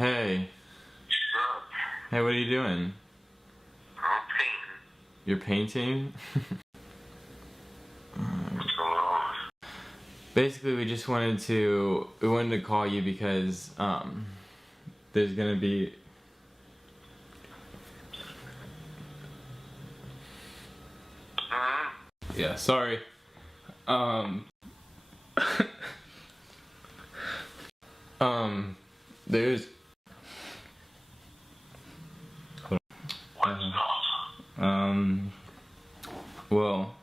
Hey. Up. Hey, what are you doing? I'm painting. You're painting? What's going on? Basically, we wanted to call you because, there's gonna be... Yeah, sorry. There's... What's up? Well,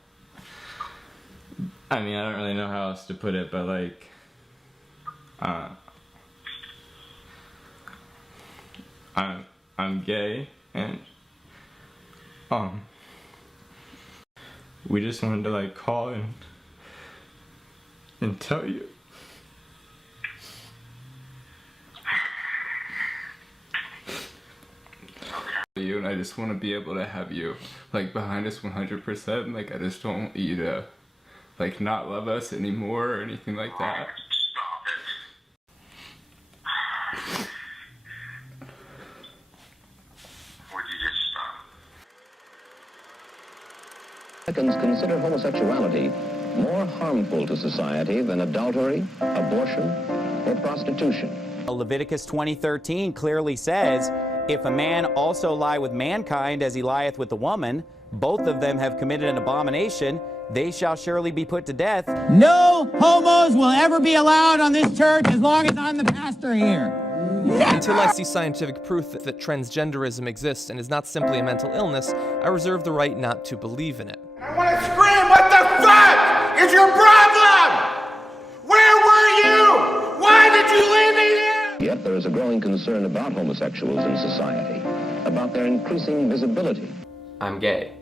I mean, I don't really know how else to put it, but like, I'm gay, and, we just wanted to like call and tell you. You, and I just want to be able to have you like behind us 100%. Like, I just don't want you to like not love us anymore or anything like that. Stop it. Would you just stop? Americans consider homosexuality more harmful to society than adultery, abortion, or prostitution. Leviticus 20:13 clearly says, if a man also lie with mankind as he lieth with the woman, both of them have committed an abomination, they shall surely be put to death. No homos will ever be allowed on this church as long as I'm the pastor here. Until I see scientific proof that transgenderism exists and is not simply a mental illness, I reserve the right not to believe in it. I want to scream, what the fuck is your problem? Where were you? Why did you leave me here? Yet there is a growing concern about homosexuals in society, about their increasing visibility. I'm gay.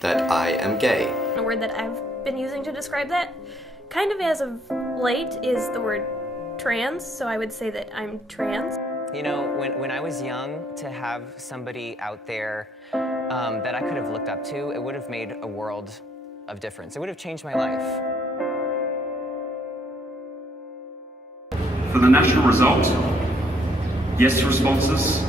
That I am gay. A word that I've been using to describe that, kind of as of late, is the word trans, so I would say that I'm trans. You know, when I was young, to have somebody out there that I could have looked up to, it would have made a world of difference. It would have changed my life. For the national result, yes responses,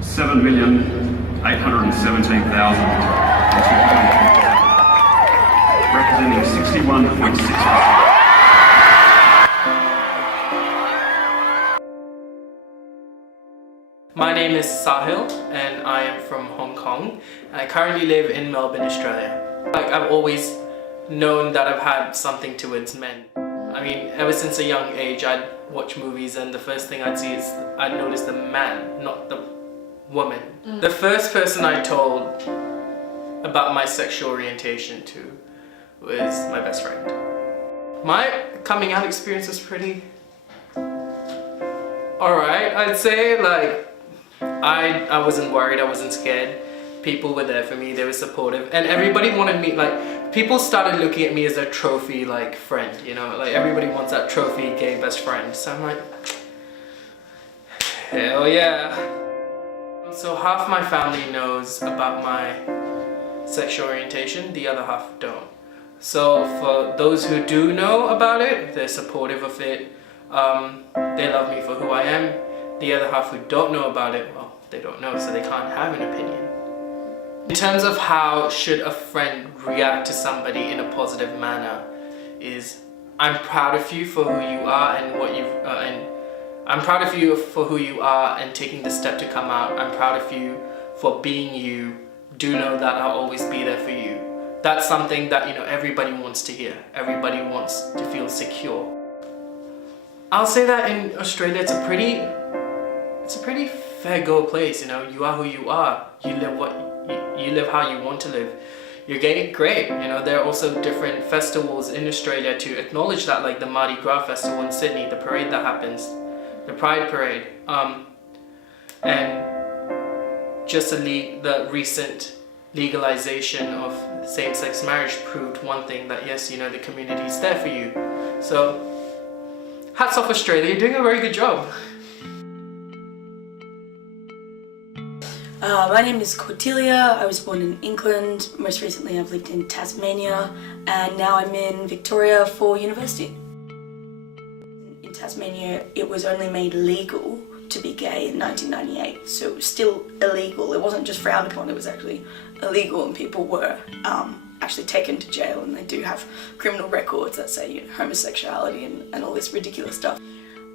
7,817,200, representing 61.6%. My name is Sahil and I am from Hong Kong. I currently live in Melbourne, Australia. Like, I've always known that I've had something towards men. I mean, ever since a young age, I'd watch movies and the first thing I'd see is I'd notice the man, not the woman. The first person I told about my sexual orientation to was my best friend. My coming out experience was pretty alright, I'd say. Like, I wasn't worried, I wasn't scared. People were there for me, they were supportive, and everybody wanted me, like, people started looking at me as a trophy, like, friend, you know, like, everybody wants that trophy gay best friend, so I'm like, hell yeah. So half my family knows about my sexual orientation, the other half don't. So for those who do know about it, they're supportive of it, they love me for who I am. The other half who don't know about it, well, they don't know, so they can't have an opinion. In terms of how should a friend react to somebody in a positive manner, is I'm proud of you for who you are and what you've and I'm proud of you for who you are and taking the step to come out. I'm proud of you for being you. Do know that I'll always be there for you. That's something that, you know, everybody wants to hear. Everybody wants to feel secure. I'll say that in Australia it's a pretty fair go place, you know. You are who you are. You live how you want to live. You're gay, great. You know, there are also different festivals in Australia to acknowledge that, like the Mardi Gras festival in Sydney, the parade that happens, the Pride Parade, and just the recent legalization of same-sex marriage proved one thing, that yes, you know, the community's there for you. So, hats off Australia, you're doing a very good job. My name is Cordelia. I was born in England. Most recently I've lived in Tasmania, and now I'm in Victoria for university. In Tasmania it was only made legal to be gay in 1998, so it was still illegal. It wasn't just frowned upon, it was actually illegal, and people were actually taken to jail, and they do have criminal records that say, you know, homosexuality and all this ridiculous stuff.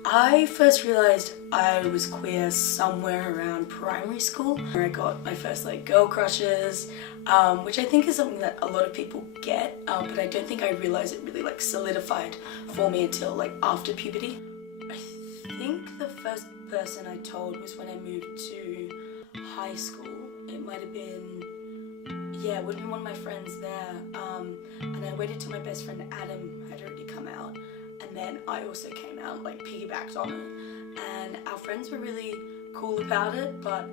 I first realised I was queer somewhere around primary school, where I got my first like girl crushes, which I think is something that a lot of people get, but I don't think I realised it really like solidified for me until like after puberty. I think the first person I told was when I moved to high school. It might have been, yeah, it would have been one of my friends there, and I waited till my best friend Adam had already come out, and then I also came out, like piggybacked on it, and our friends were really cool about it, but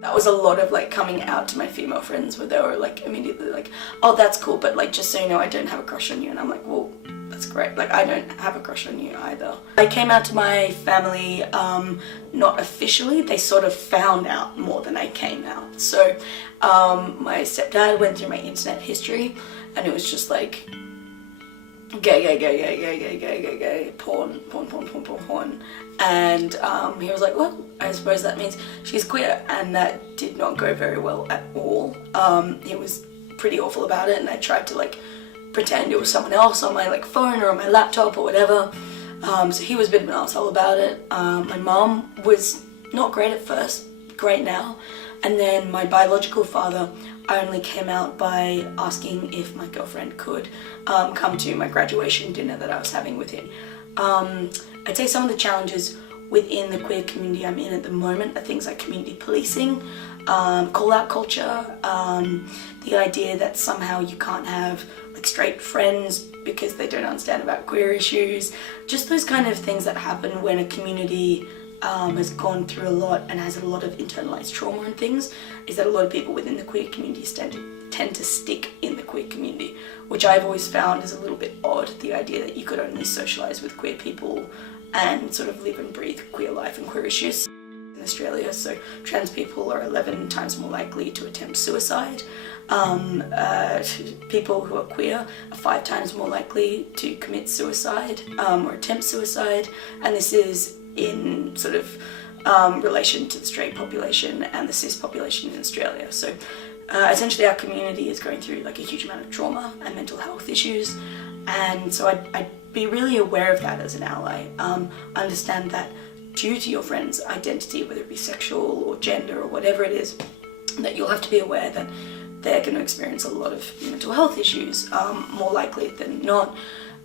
that was a lot of like coming out to my female friends where they were like immediately like, oh, that's cool, but like just so you know, I don't have a crush on you, and I'm like, well, that's great, like I don't have a crush on you either. I came out to my family, not officially, they sort of found out more than I came out. So my stepdad went through my internet history, and it was just like gay, porn, and he was like, well, I suppose that means she's queer, and that did not go very well at all. He was pretty awful about it, and I tried to like pretend it was someone else on my like phone or on my laptop or whatever, so he was a bit of an asshole about it. My mom was not great at first, great now, and then my biological father, I only came out by asking if my girlfriend could come to my graduation dinner that I was having with him. I'd say some of the challenges within the queer community I'm in at the moment are things like community policing, call-out culture, the idea that somehow you can't have like straight friends because they don't understand about queer issues, just those kind of things that happen when a community has gone through a lot and has a lot of internalized trauma and things, is that a lot of people within the queer communities tend to stick in the queer community, which I've always found is a little bit odd, the idea that you could only socialise with queer people and sort of live and breathe queer life and queer issues in Australia. So trans people are 11 times more likely to attempt suicide. People who are queer are 5 times more likely to commit suicide or attempt suicide, and this is in sort of relation to the straight population and the cis population in Australia. So essentially our community is going through like a huge amount of trauma and mental health issues, and so I'd be really aware of that as an ally. Understand that due to your friend's identity, whether it be sexual or gender or whatever it is, that you'll have to be aware that they're going to experience a lot of mental health issues, more likely than not.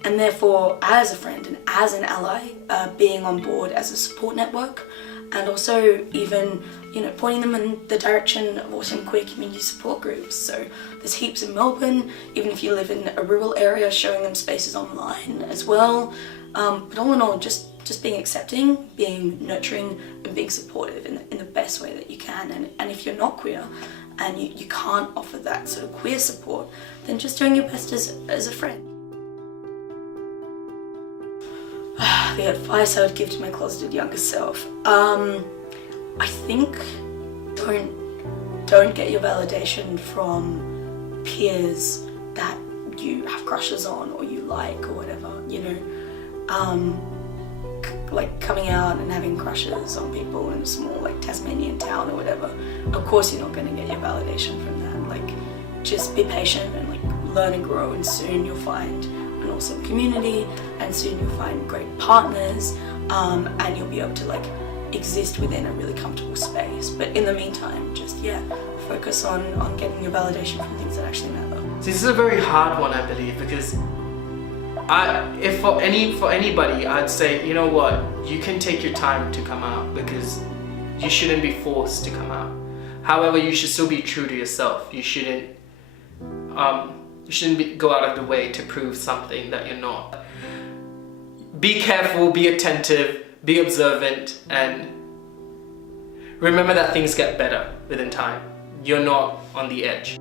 And therefore, as a friend and as an ally, being on board as a support network, and also even, you know, pointing them in the direction of awesome queer community support groups. So there's heaps in Melbourne, even if you live in a rural area, showing them spaces online as well. But all in all, just being accepting, being nurturing, and being supportive in the best way that you can. And if you're not queer and you can't offer that sort of queer support, then just doing your best as a friend. The advice I would give to my closeted younger self, I think don't get your validation from peers that you have crushes on or you like or whatever, you know. Like coming out and having crushes on people in a small like Tasmanian town or whatever, of course you're not going to get your validation from that. Like, just be patient and like learn and grow, and soon you'll find an awesome community, and soon you'll find great partners, and you'll be able to like exist within a really comfortable space. But in the meantime, just focus on getting your validation from things that actually matter. This is a very hard one, I believe, because if for anybody, I'd say, you know what, you can take your time to come out, because you shouldn't be forced to come out. However, you should still be true to yourself. You shouldn't go out of the way to prove something that you're not. Be careful, be attentive, be observant, and remember that things get better within time. You're not on the edge.